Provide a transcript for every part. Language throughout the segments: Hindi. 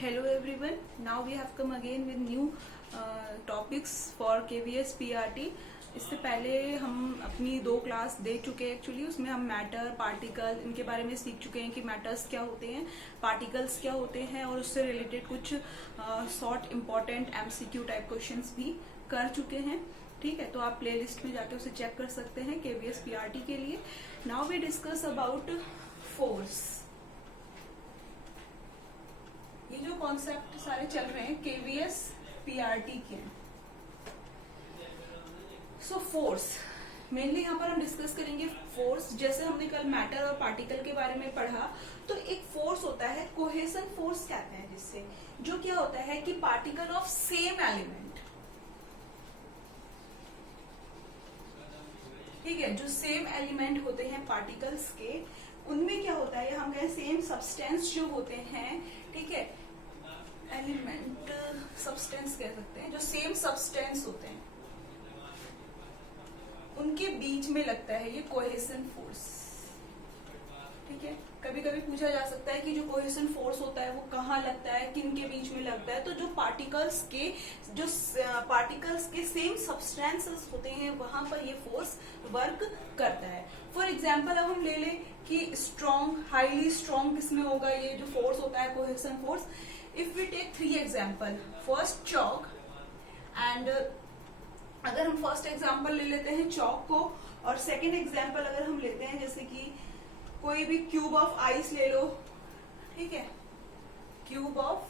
Hello everyone. Now we have come again with new topics for KVS PRT. इससे पहले हम अपनी 2 क्लास दे चुके हैं एक्चुअली. उसमें हम मैटर, पार्टिकल इनके बारे में सीख चुके हैं कि मैटर्स क्या होते हैं, पार्टिकल्स क्या होते हैं और उससे रिलेटेड कुछ short important MCQ type questions भी कर चुके हैं. ठीक है, तो आप प्ले लिस्ट में जाके उसे चेक कर सकते हैं KVS PRT के लिए. Now we discuss about force. ये जो कॉन्सेप्ट सारे चल रहे हैं KVS PRT के. सो फोर्स मेनली यहाँ पर हम डिस्कस करेंगे. फोर्स जैसे हमने कल मैटर और पार्टिकल के बारे में पढ़ा, तो एक फोर्स होता है कोहेसन फोर्स कहते हैं, जिससे जो क्या होता है कि पार्टिकल ऑफ सेम एलिमेंट, ठीक है, जो सेम एलिमेंट होते हैं पार्टिकल्स के, उनमें क्या होता है, हम कहें सेम सब्सटेंस जो होते हैं, ठीक है, एलिमेंट सब्सटेंस कह सकते हैं, जो सेम सब्सटेंस होते हैं उनके बीच में लगता है ये कोहेसन फोर्स. ठीक है, कभी कभी पूछा जा सकता है कि जो कोहेसन फोर्स होता है वो कहाँ लगता है, किन के बीच में लगता है. तो जो पार्टिकल्स के सेम सब्सटेंसेस होते हैं वहां पर ये फोर्स वर्क करता है. फॉर एग्जाम्पल अब हम ले लें कि स्ट्रॉन्ग, हाईली स्ट्रॉन्ग किसमें होगा ये जो फोर्स होता है cohesion force. If we take 3 example, first chalk, and अगर हम फर्स्ट एग्जाम्पल ले लेते हैं चॉक को, और सेकेंड एग्जाम्पल अगर हम लेते हैं जैसे कि कोई भी क्यूब ऑफ आइस ले लो, ठीक है, cube of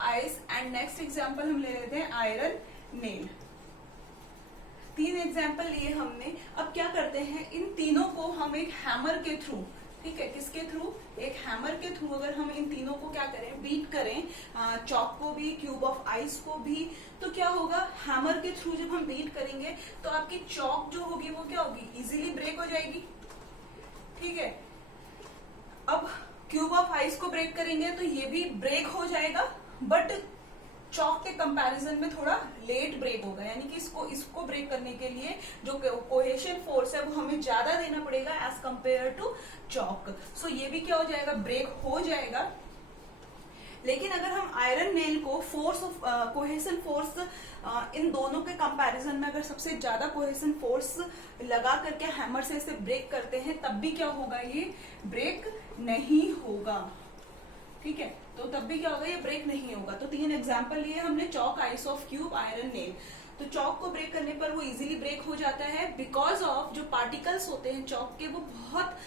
ice, and next example हम ले लेते हैं आयरन नेल. 3 एग्जाम्पल लिए हमने. अब क्या करते हैं, इन तीनों को हम एक हैमर के थ्रू, ठीक है, किसके थ्रू, एक हैमर के थ्रू अगर हम इन तीनों को क्या करें, बीट करें, चॉक को भी, क्यूब ऑफ आइस को भी, तो क्या होगा, हैमर के थ्रू जब हम बीट करेंगे तो आपकी चॉक जो होगी वो क्या होगी, इजीली ब्रेक हो जाएगी. ठीक है, अब क्यूब ऑफ आइस को ब्रेक करेंगे तो ये भी ब्रेक हो जाएगा, बट चॉक के कंपैरिजन में थोड़ा लेट ब्रेक होगा. यानी कि इसको ब्रेक करने के लिए जो कोहेशन फोर्स है वो हमें ज्यादा देना पड़ेगा एज कंपेयर टू चॉक. सो ये भी क्या हो जाएगा, ब्रेक हो जाएगा. लेकिन अगर हम आयरन नेल को force of cohesion force in दोनों के कंपैरिजन में अगर सबसे ज्यादा कोहेसन फोर्स लगा करके हैमर से इसे ब्रेक करते हैं, तब भी क्या होगा, ये ब्रेक नहीं होगा. ठीक है, तो तब भी क्या होगा, ये ब्रेक नहीं होगा. तो 3 एग्जाम्पल लिए हमने, chalk, ice of cube, iron nail. तो चॉक को ब्रेक करने पर वो इजीली ब्रेक हो जाता है बिकॉज ऑफ जो पार्टिकल्स होते हैं चॉक के वो बहुत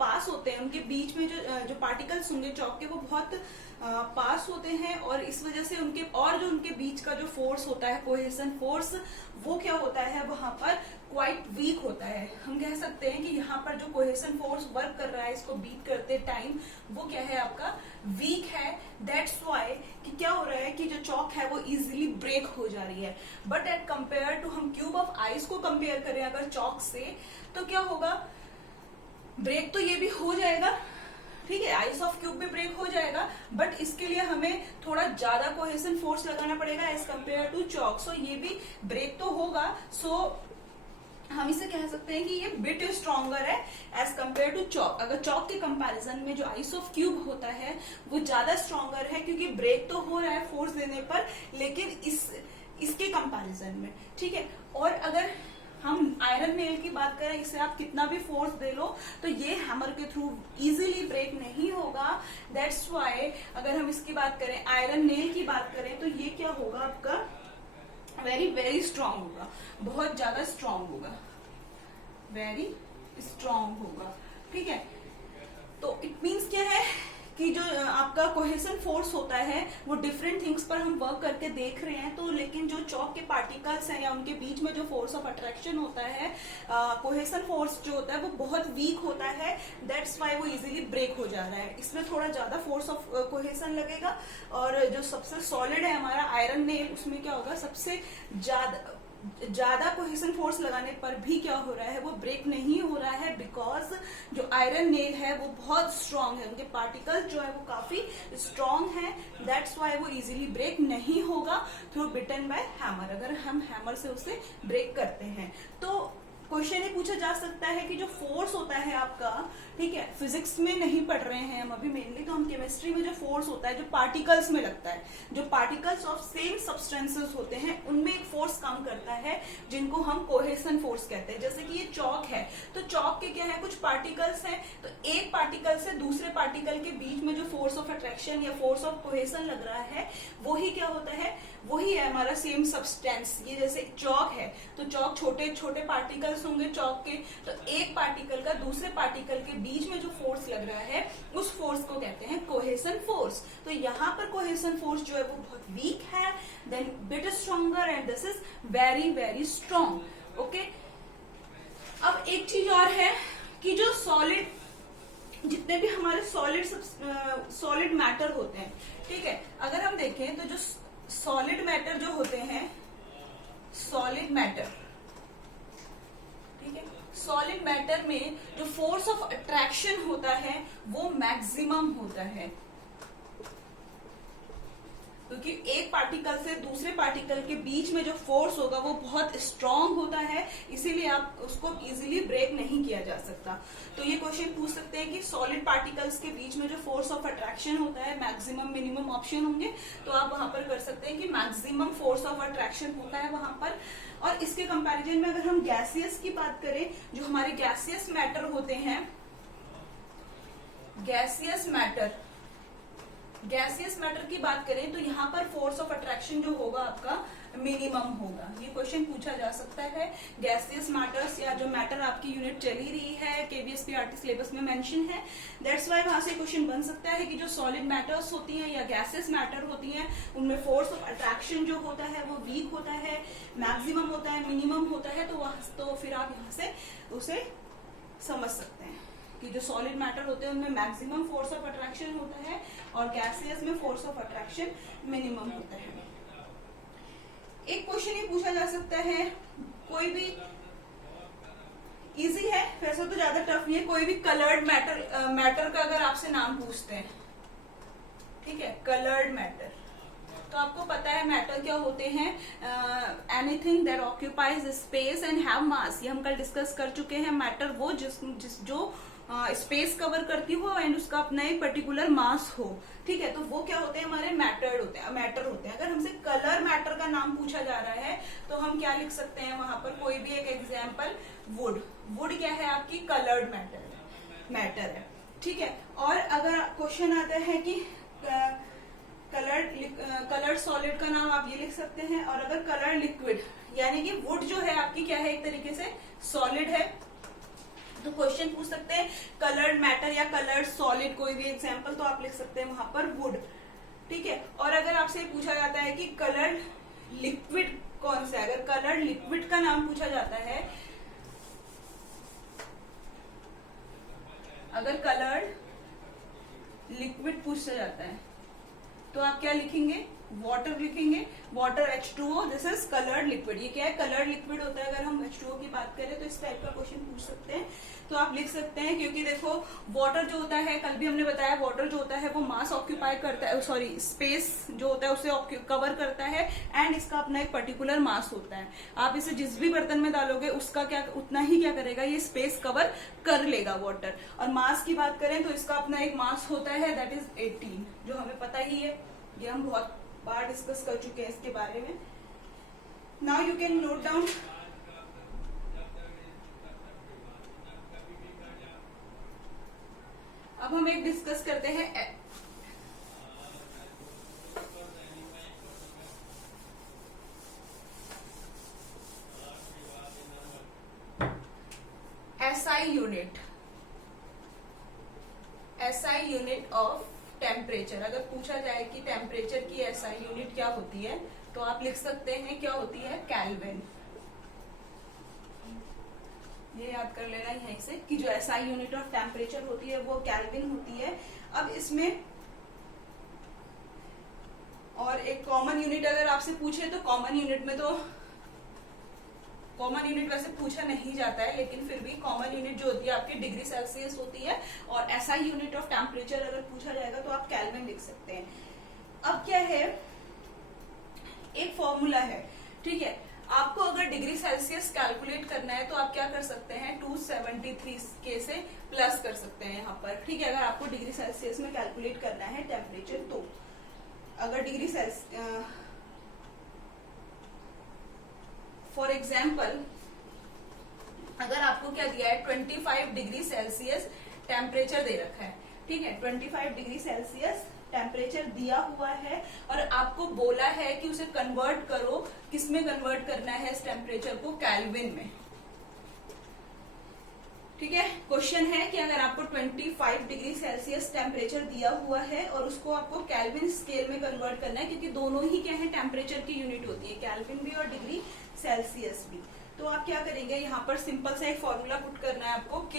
पास होते हैं. उनके बीच में जो पार्टिकल्स होंगे चॉक के वो बहुत पास होते हैं, और इस वजह से उनके बीच का जो फोर्स होता है कोहेसन फोर्स, वो क्या होता है, वहां पर क्वाइट वीक होता है. हम कह सकते हैं कि यहाँ पर जो कोहेसन फोर्स वर्क कर रहा है इसको बीट करते टाइम, वो क्या है, आपका वीक है. दैट्स वाई कि क्या हो रहा है कि जो चॉक है वो इजीली ब्रेक हो जा रही है. बट एट कंपेयर टू, हम क्यूब ऑफ आइस को कंपेयर करें अगर चॉक से, तो क्या होगा, ब्रेक तो ये भी हो जाएगा, ठीक है, आइस ऑफ क्यूब भी ब्रेक हो जाएगा, बट इसके लिए हमें थोड़ा ज्यादा कोहेसन फोर्स लगाना पड़ेगा एज कंपेयर टू चॉक. सो ये भी ब्रेक तो होगा. सो हम इसे कह सकते हैं कि ये बिट स्ट्रॉन्गर है एज कंपेयर टू चॉक. अगर चॉक के कंपैरिजन में जो आइस ऑफ क्यूब होता है वो ज्यादा स्ट्रॉन्गर है, क्योंकि ब्रेक तो हो रहा है फोर्स देने पर, लेकिन इसके कंपैरिजन में. ठीक है, और अगर हम आयरन नेल की बात करें, इसे आप कितना भी फोर्स दे लो तो ये हैमर के थ्रू इजीली ब्रेक नहीं होगा. दैट्स वाई अगर हम इसकी बात करें, आयरन नेल की बात करें, तो ये क्या होगा, आपका वेरी वेरी स्ट्रांग होगा, बहुत ज्यादा स्ट्रांग होगा, वेरी स्ट्रांग होगा. ठीक है, तो इट मीन्स क्या है कि जो आपका कोहेसन फोर्स होता है वो डिफरेंट थिंग्स पर हम वर्क करके देख रहे हैं. तो लेकिन जो चॉक के पार्टिकल्स हैं या उनके बीच में जो फोर्स ऑफ अट्रैक्शन होता है, कोहेसन फोर्स जो होता है वो बहुत वीक होता है. दैट्स वाई वो इजीली ब्रेक हो जा रहा है. इसमें थोड़ा ज्यादा फोर्स ऑफ कोहेसन लगेगा. और जो सबसे सॉलिड है हमारा आयरन नेल, उसमें क्या होगा, सबसे ज्यादा कोहेसन फोर्स लगाने पर भी क्या हो रहा है, वो ब्रेक नहीं हो रहा है, बिकॉज जो आयरन नेल है वो बहुत स्ट्रांग है, उनके पार्टिकल्स जो है वो काफी स्ट्रांग है. दैट्स वाई वो इजीली ब्रेक नहीं होगा थ्रू बिटन बाय हैमर, अगर हम हैमर से उसे ब्रेक करते हैं. तो क्वेश्चन ये पूछा जा सकता है कि जो फोर्स होता है आपका, ठीक है, फिजिक्स में नहीं पढ़ रहे हैं हम अभी मेनली, तो हम केमिस्ट्री में जो फोर्स होता है जो पार्टिकल्स में लगता है, जो पार्टिकल्स ऑफ सेम सब्सटेंसेस होते हैं उनमें एक फोर्स काम करता है जिनको हम कोहेसन फोर्स कहते हैं। जैसे कि ये चौक है, तो चौक के क्या है, कुछ पार्टिकल्स हैं, तो एक पार्टिकल से दूसरे पार्टिकल के बीच में जो फोर्स ऑफ अट्रैक्शन या फोर्स ऑफ कोहेसन लग रहा है वही क्या होता है, वही है हमारा सेम सब्सटेंस। ये जैसे चौक है तो चौक छोटे छोटे पार्टिकल्स होंगे चौक के, तो एक पार्टिकल का दूसरे पार्टिकल के बीच में जो फोर्स लग रहा है उस फोर्स को कहते हैं कोहेसन फोर्स। तो यहाँ पर कोहेसन फोर्स जो है वो बहुत वीक है, then bit stronger and this is very very strong. Okay, अब एक चीज और है कि जो सॉलिड, जितने भी हमारे सॉलिड मैटर होते हैं, ठीक है, अगर हम देखें तो जो सॉलिड मैटर जो होते हैं, सॉलिड मैटर, ठीक है, सॉलिड मैटर में जो फोर्स ऑफ अट्रैक्शन होता है वो मैक्सिमम होता है, क्योंकि एक पार्टिकल से दूसरे पार्टिकल के बीच में जो फोर्स होगा वो बहुत स्ट्रांग होता है, इसीलिए आप उसको इजीली ब्रेक नहीं किया जा सकता। तो ये क्वेश्चन पूछ सकते हैं कि सॉलिड पार्टिकल्स के बीच में जो फोर्स ऑफ अट्रैक्शन होता है, मैक्सिमम मिनिमम ऑप्शन होंगे, तो आप वहां पर कर सकते हैं कि मैक्सिमम फोर्स ऑफ अट्रैक्शन होता है वहां पर। और इसके कंपैरिजन में अगर हम गैसियस की बात करें, जो हमारे गैसियस मैटर होते हैं, गैसियस मैटर की बात करें तो यहाँ पर फोर्स ऑफ अट्रैक्शन जो होगा आपका मिनिमम होगा। ये क्वेश्चन पूछा जा सकता है। गैसियस मैटर्स या जो मैटर आपकी यूनिट चली रही है केवीएसपीआरटी सिलेबस में मेंशन है, दैट्स वाई वहां से क्वेश्चन बन सकता है कि जो सॉलिड मैटर्स होती हैं या गैसेस मैटर होती हैं उनमें फोर्स ऑफ अट्रैक्शन जो होता है वो वीक होता है, मैक्सिमम होता है, मिनिमम होता है। तो फिर आप यहाँ से उसे समझ सकते हैं कि जो सॉलिड मैटर होते हैं उनमें मैक्सिमम फोर्स ऑफ अट्रैक्शन होता है और गैसेस में फोर्स ऑफ अट्रैक्शन मिनिमम होता है। एक क्वेश्चन ये पूछा जा सकता है, कोई भी इजी है, वैसे तो ज्यादा टफ नहीं है, कोई भी कलर्ड मैटर का अगर आपसे नाम पूछते हैं, ठीक है, कलर्ड मैटर, तो आपको पता है मैटर क्या होते हैं, anything that occupies space and have मास। ये हम कल डिस्कस कर चुके हैं। मैटर वो जो स्पेस कवर करती हो एंड उसका अपना एक पर्टिकुलर मास हो, ठीक है, तो वो क्या होते हैं, हमारे मैटर होते हैं। अगर हमसे कलर मैटर का नाम पूछा जा रहा है तो हम क्या लिख सकते हैं वहां पर, कोई भी एक एग्जाम्पल, वुड क्या है आपकी कलर्ड मैटर है, ठीक है। और अगर क्वेश्चन आता है कि कलर्ड सॉलिड का नाम आप ये लिख सकते हैं, और अगर कलर्ड लिक्विड, यानी कि वुड जो है आपकी क्या है, एक तरीके से सॉलिड है, तो क्वेश्चन पूछ सकते हैं कलर्ड मैटर या कलर्ड सॉलिड, कोई भी एग्जांपल तो आप लिख सकते हैं वहां पर वुड, ठीक है। और अगर आपसे पूछा जाता है कि कलर्ड लिक्विड कौन सा है, अगर कलर्ड लिक्विड का नाम पूछा जाता है, अगर कलर्ड लिक्विड पूछा जाता है तो आप क्या लिखेंगे, वाटर लिखेंगे, water H2O, this is coloured liquid. ये क्या है, कलर्ड लिक्विड होता है। अगर हम H2O की बात करें तो इस टाइप का क्वेश्चन पूछ सकते हैं, तो आप लिख सकते हैं, क्योंकि देखो वाटर जो होता है, कल भी हमने बताया, वाटर जो होता है वो मास ऑक्यूपाई करता है, सॉरी स्पेस जो होता है उसे कवर करता है एंड इसका अपना एक पर्टिकुलर मास होता है। आप इसे जिस भी बर्तन में डालोगे उसका क्या उतना ही क्या करेगा, ये स्पेस कवर कर लेगा वाटर। और मास की बात करें तो इसका अपना एक मास होता है, दैट इज 18, जो हमें पता ही है, ये हम बहुत बार डिस्कस कर चुके हैं इसके बारे में। Now you can note down, अब हम एक डिस्कस करते हैं SI यूनिट ऑफ टेम्परेचर। अगर पूछा जाए कि टेम्परेचर की SI यूनिट क्या होती है तो आप लिख सकते हैं क्या होती है, केल्विन। ये याद कर लेना यहीं से कि जो SI यूनिट ऑफ टेम्परेचर होती है वो केल्विन होती है। अब इसमें और एक कॉमन यूनिट अगर आपसे पूछे तो कॉमन यूनिट में तो कॉमन यूनिट वैसे पूछा नहीं जाता है, लेकिन फिर भी कॉमन यूनिट जो होती है आपकी डिग्री सेल्सियस होती है, और SI यूनिट ऑफ टेम्परेचर अगर पूछा जाएगा तो आप केल्विन लिख सकते हैं। अब क्या है, एक फॉर्मूला है, ठीक है, आपको अगर डिग्री सेल्सियस कैलकुलेट करना है तो आप क्या कर सकते हैं, 273 के से प्लस कर सकते हैं यहाँ पर, ठीक है। अगर आपको डिग्री सेल्सियस में कैलकुलेट करना है टेम्परेचर, तो अगर डिग्री सेल्सियस फॉर एग्जाम्पल अगर आपको क्या दिया है, 25 डिग्री सेल्सियस टेम्परेचर दे रखा है, ठीक है, 25 डिग्री सेल्सियस टेम्परेचर दिया हुआ है और आपको बोला है कि उसे कन्वर्ट करो, किसमें कन्वर्ट करना है इस टेम्परेचर को, केल्विन में, ठीक है। क्वेश्चन है कि अगर आपको 25 डिग्री सेल्सियस टेम्परेचर दिया हुआ है और उसको आपको केल्विन स्केल में कन्वर्ट करना है, क्योंकि दोनों ही क्या है, टेम्परेचर की यूनिट होती है, केल्विन भी और डिग्री सेल्सियस भी। तो आप क्या करेंगे, यहाँ पर सिंपल सा एक फॉर्मूला पुट करना है आपको, K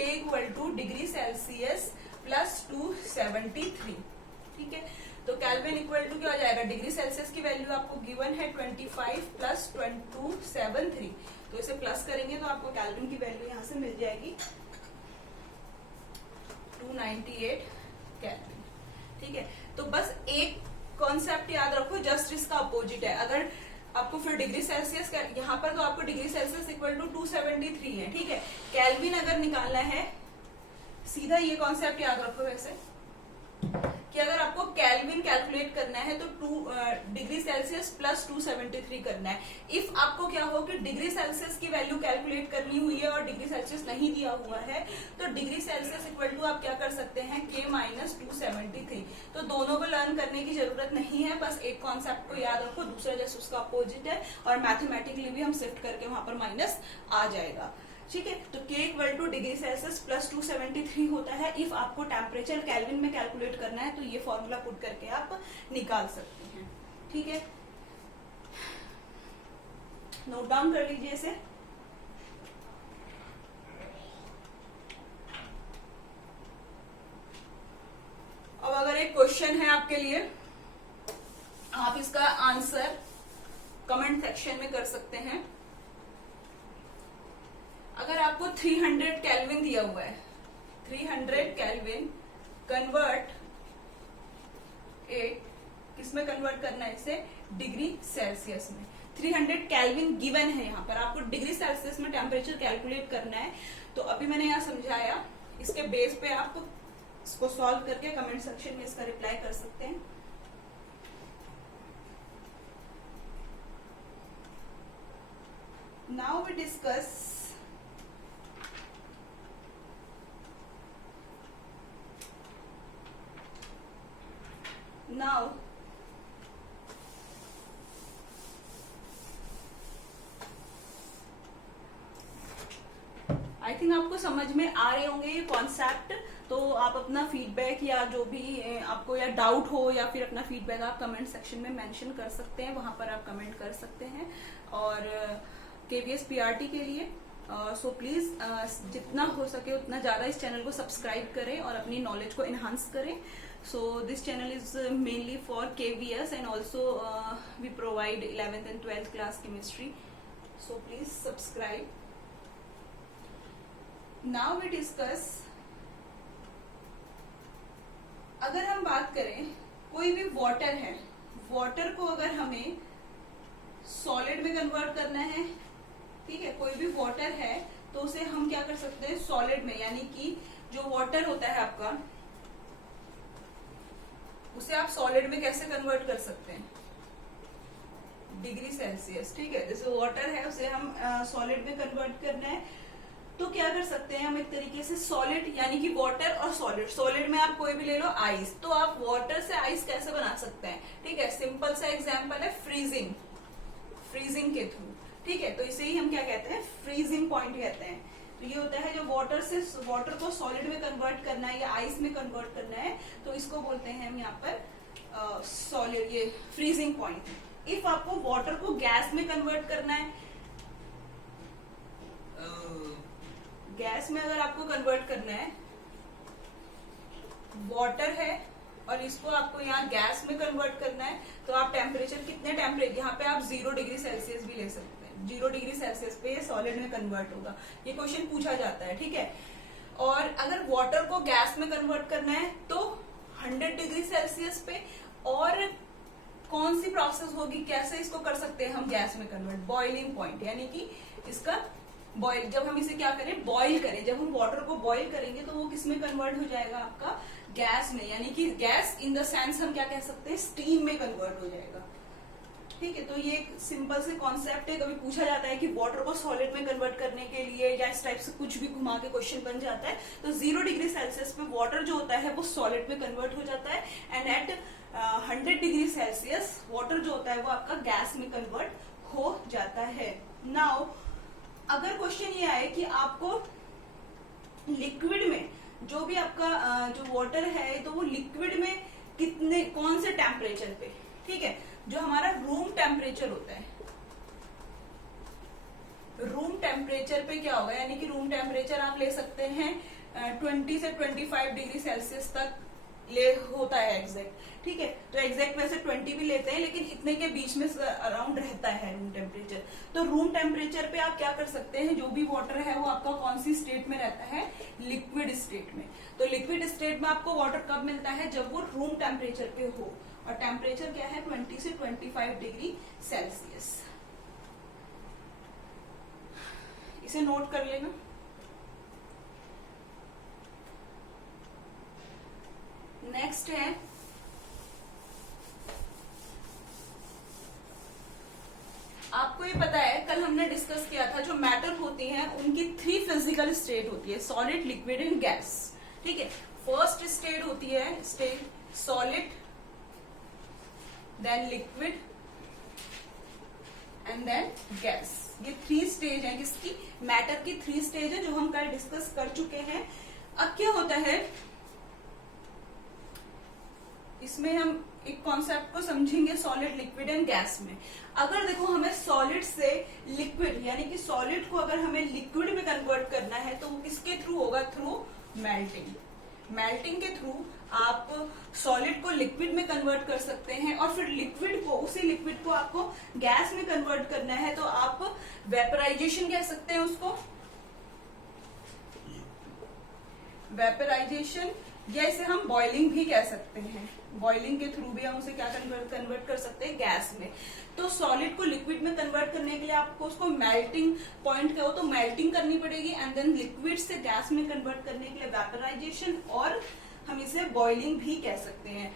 = डिग्री सेल्सियस प्लस 273, ठीक है। तो केल्विन इक्वल टू क्या हो जाएगा, डिग्री सेल्सियस की वैल्यू आपको गिवन है 25 प्लस 273, तो इसे प्लस करेंगे तो आपको केल्विन की वैल्यू यहाँ से मिल जाएगी 298 केल्विन, ठीक है। तो बस एक कॉन्सेप्ट याद रखो, जस्ट इसका अपोजिट है। अगर आपको फिर डिग्री सेल्सियस यहाँ पर तो आपको डिग्री सेल्सियस इक्वल टू 273 है, ठीक है। केल्विन अगर निकालना है, सीधा ये कॉन्सेप्ट याद रखो वैसे कि अगर आपको केल्विन कैलकुलेट करना है तो डिग्री सेल्सियस प्लस 273 करना है। इफ आपको क्या हो कि डिग्री सेल्सियस की वैल्यू कैलकुलेट करनी हुई है और डिग्री सेल्सियस नहीं दिया हुआ है, तो डिग्री सेल्सियस इक्वल टू आप क्या कर सकते हैं, K - 273। तो दोनों को लर्न करने की जरूरत नहीं है, बस एक कॉन्सेप्ट को याद रखो, दूसरा जैसे उसका अपोजिट है और मैथमेटिकली भी हम शिफ्ट करके वहां पर माइनस आ जाएगा, ठीक है। तो K = डिग्री सेल्सियस प्लस 273 होता है। इफ आपको टेम्परेचर केल्विन में कैलकुलेट करना है तो ये फॉर्मूला पुट करके आप निकाल सकते हैं, ठीक है। नोट डाउन कर लीजिए इसे। अब अगर एक क्वेश्चन है आपके लिए, आप इसका आंसर कमेंट सेक्शन में कर सकते हैं। अगर आपको 300 केल्विन दिया हुआ है, 300 केल्विन कन्वर्ट किसमें कन्वर्ट करना है इसे, डिग्री सेल्सियस में। 300 केल्विन गिवन है, यहाँ पर आपको डिग्री सेल्सियस में टेम्परेचर कैलकुलेट करना है। तो अभी मैंने यहाँ समझाया, इसके बेस पे आप इसको सॉल्व करके कमेंट सेक्शन में इसका रिप्लाई कर सकते हैं। Now we discuss now I think आपको समझ में आ रहे होंगे ये कॉन्सेप्ट। तो आप अपना फीडबैक या जो भी आपको या डाउट हो या फिर अपना फीडबैक आप कमेंट सेक्शन में मेंशन कर सकते हैं, वहां पर आप कमेंट कर सकते हैं। और KVS PRT के लिए सो प्लीज जितना हो सके उतना ज्यादा इस चैनल को सब्सक्राइब करें और अपनी नॉलेज को एनहांस करें। So this channel is mainly for KVS and also we provide 11th and 12th class chemistry. So please subscribe. Now we discuss, अगर हम बात करें कोई भी वाटर है, वाटर को अगर हमें सॉलिड में कन्वर्ट करना है, ठीक है, कोई भी वाटर है तो उसे हम क्या कर सकते हैं, सॉलिड में, यानी कि जो वाटर होता है आपका उसे आप सॉलिड में कैसे कन्वर्ट कर सकते हैं, डिग्री सेल्सियस, ठीक है। जैसे वाटर है उसे हम सॉलिड में कन्वर्ट करना है तो क्या कर सकते हैं हम, एक तरीके से सॉलिड यानी कि वाटर और सॉलिड, सॉलिड में आप कोई भी ले लो, आइस, तो आप वाटर से आइस कैसे बना सकते हैं, ठीक है। सिंपल सा एग्जांपल है फ्रीजिंग, फ्रीजिंग के थ्रू, ठीक है। तो इसे ही हम क्या कहते हैं, फ्रीजिंग पॉइंट कहते हैं। तो ये होता है जो वाटर को सॉलिड में कन्वर्ट करना है या आइस में कन्वर्ट करना है, तो इसको बोलते हैं हम यहाँ पर सॉलिड, ये फ्रीजिंग पॉइंट। इफ आपको वाटर को गैस में कन्वर्ट करना है, गैस में अगर आपको कन्वर्ट करना है, वाटर है और इसको आपको यहाँ गैस में कन्वर्ट करना है, तो आप टेम्परेचर कितने टेम्परेचर, यहाँ पे आप 0 डिग्री सेल्सियस भी ले सकते हैं, 0 डिग्री सेल्सियस पे सॉलिड में कन्वर्ट होगा, ये क्वेश्चन पूछा जाता है, ठीक है। और अगर वाटर को गैस में कन्वर्ट करना है तो 100 डिग्री सेल्सियस पे, और कौन सी प्रोसेस होगी, कैसे इसको कर सकते हैं हम गैस में कन्वर्ट, बॉइलिंग पॉइंट, यानी कि इसका बॉइल, जब हम इसे क्या करें, बॉइल करें, जब हम वाटर को बॉइल करेंगे तो वो किस में कन्वर्ट हो जाएगा, आपका गैस में, यानी कि गैस इन द सेंस हम क्या कह सकते हैं, स्टीम में कन्वर्ट हो जाएगा। ठीक है, तो ये एक सिंपल से कॉन्सेप्ट है। कभी पूछा जाता है कि वाटर को सॉलिड में कन्वर्ट करने के लिए या इस टाइप से कुछ भी घुमा के क्वेश्चन बन जाता है, तो 0 डिग्री सेल्सियस पे वाटर जो होता है वो सॉलिड में कन्वर्ट हो जाता है, and at 100 degree Celsius water जो होता है वो आपका गैस में कन्वर्ट हो जाता है। नाउ अगर क्वेश्चन ये आए कि आपको लिक्विड में जो भी आपका जो वाटर है तो वो लिक्विड में कितने, कौन से टेम्परेचर पे, ठीक है, जो हमारा रूम टेम्परेचर होता है, रूम टेम्परेचर पे क्या होगा, यानी कि रूम टेम्परेचर आप ले सकते हैं 20 से 25 डिग्री सेल्सियस तक ले होता है एग्जैक्ट, ठीक है, तो एग्जैक्ट वैसे 20 भी लेते हैं, लेकिन इतने के बीच में अराउंड रहता है रूम टेम्परेचर। तो रूम टेम्परेचर पे आप क्या कर सकते हैं, जो भी वाटर है वो आपका कौन सी स्टेट में रहता है, लिक्विड स्टेट में। तो लिक्विड स्टेट में आपको वाटर कब मिलता है, जब वो रूम टेम्परेचर पे हो, और टेम्परेचर क्या है 20 से 25 डिग्री सेल्सियस। इसे नोट कर लेना। नेक्स्ट है आपको ये पता है, कल हमने डिस्कस किया था, जो मैटर होती हैं उनकी 3 फिजिकल स्टेट होती है, सॉलिड, लिक्विड एंड गैस। ठीक है, फर्स्ट स्टेट होती है state solid, then liquid and then gas. ये 3 स्टेज है किसकी, मैटर की 3 स्टेज है जो हम कल डिस्कस कर चुके हैं। अब क्या होता है, इसमें हम एक कॉन्सेप्ट को समझेंगे सॉलिड, लिक्विड एंड गैस में। अगर देखो हमें सॉलिड से लिक्विड, यानी कि सॉलिड को अगर हमें लिक्विड में कन्वर्ट करना है तो वो किसके थ्रू होगा, थ्रू मेल्टिंग। मेल्टिंग के थ्रू आप सॉलिड को लिक्विड में कन्वर्ट कर सकते हैं, और फिर लिक्विड को, उसी लिक्विड को आपको गैस में कन्वर्ट करना है तो आप वेपराइजेशन कह सकते हैं उसको, वेपराइजेशन, या इसे हम बॉइलिंग भी कह सकते हैं। बॉइलिंग के थ्रू भी हम उसे क्या कन्वर्ट कर सकते हैं, गैस में। तो सॉलिड को लिक्विड में कन्वर्ट करने के लिए आपको उसको मेल्टिंग पॉइंट कहो तो मेल्टिंग करनी पड़ेगी, एंड देन लिक्विड से गैस में कन्वर्ट करने के लिए वेपराइजेशन, और हम इसे बॉइलिंग भी कह सकते हैं।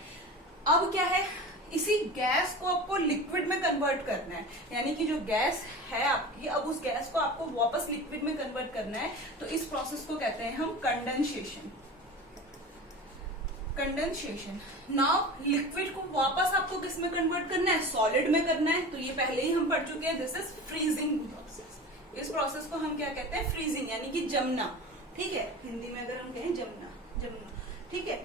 अब क्या है, इसी गैस को आपको लिक्विड में कन्वर्ट करना है, यानी कि जो गैस है आपकी, अब उस गैस को आपको वापस लिक्विड में कन्वर्ट करना है, तो इस प्रोसेस को कहते हैं हम कंडेंसेशन। कंडेंसेशन। नाउ लिक्विड को वापस आपको किस में कन्वर्ट करना है, सॉलिड में करना है, तो ये पहले ही हम पढ़ चुके हैं, दिस इज फ्रीजिंग प्रोसेस। इस प्रोसेस को हम क्या कहते हैं, फ्रीजिंग, यानी कि जमना। ठीक है, हिंदी में अगर हम कहें जमना। ठीक है,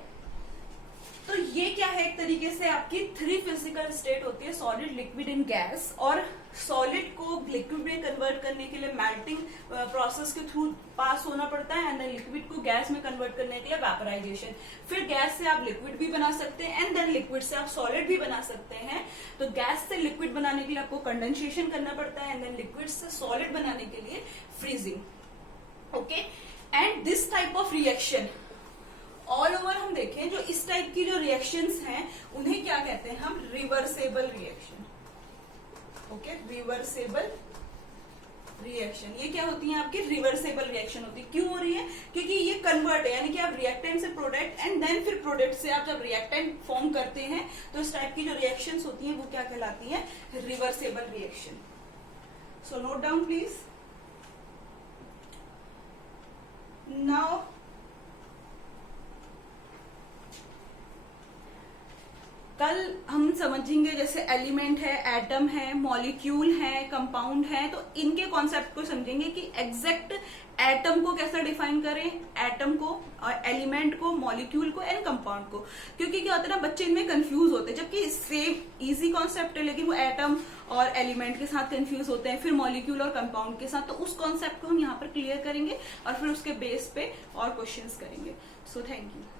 तो ये क्या है, एक तरीके से आपकी 3 फिजिकल स्टेट होती है, सॉलिड, लिक्विड एंड गैस। और सॉलिड को लिक्विड में कन्वर्ट करने के लिए मेल्टिंग प्रोसेस के थ्रू पास होना पड़ता है, एंड देन लिक्विड को गैस में कन्वर्ट करने के लिए वेपराइजेशन। फिर गैस से आप लिक्विड भी बना सकते हैं, एंड देन लिक्विड से आप सॉलिड भी बना सकते हैं। तो गैस से लिक्विड बनाने के लिए आपको कंडेंसेशन करना पड़ता है, एंड देन लिक्विड से सॉलिड बनाने के लिए freezing. Okay, and this type of reaction all over हम देखें, जो इस टाइप की जो रिएक्शंस हैं उन्हें क्या कहते हैं हम, reversible reaction. Okay, reversible reaction, ये क्या होती है आपकी, रिवर्सेबल रिएक्शन होती है। क्यों हो रही है, क्योंकि ये कन्वर्ट है, यानी कि आप रिएक्टेंट से प्रोडक्ट, एंड देन फिर प्रोडक्ट से आप जब रिएक्टेंट फॉर्म करते हैं तो इस टाइप की जो रिएक्शंस होती हैं वो क्या कहलाती है, reversible reaction. So note down please. Now कल हम समझेंगे जैसे एलिमेंट है, एटम है, मॉलिक्यूल है, कंपाउंड है, तो इनके कॉन्सेप्ट को समझेंगे कि एग्जैक्ट एटम को कैसे डिफाइन करें, एटम को और एलिमेंट को, मॉलिक्यूल को एंड कंपाउंड को। क्योंकि क्या होता है ना, बच्चे इनमें कंफ्यूज होते हैं, जबकि सेम इजी कॉन्सेप्ट है, लेकिन वो एटम और एलिमेंट के साथ कंफ्यूज होते हैं, फिर मॉलिक्यूल और कंपाउंड के साथ। तो उस कॉन्सेप्ट को हम यहाँ पर क्लियर करेंगे और फिर उसके बेस पे और क्वेश्चंस करेंगे। So thank you.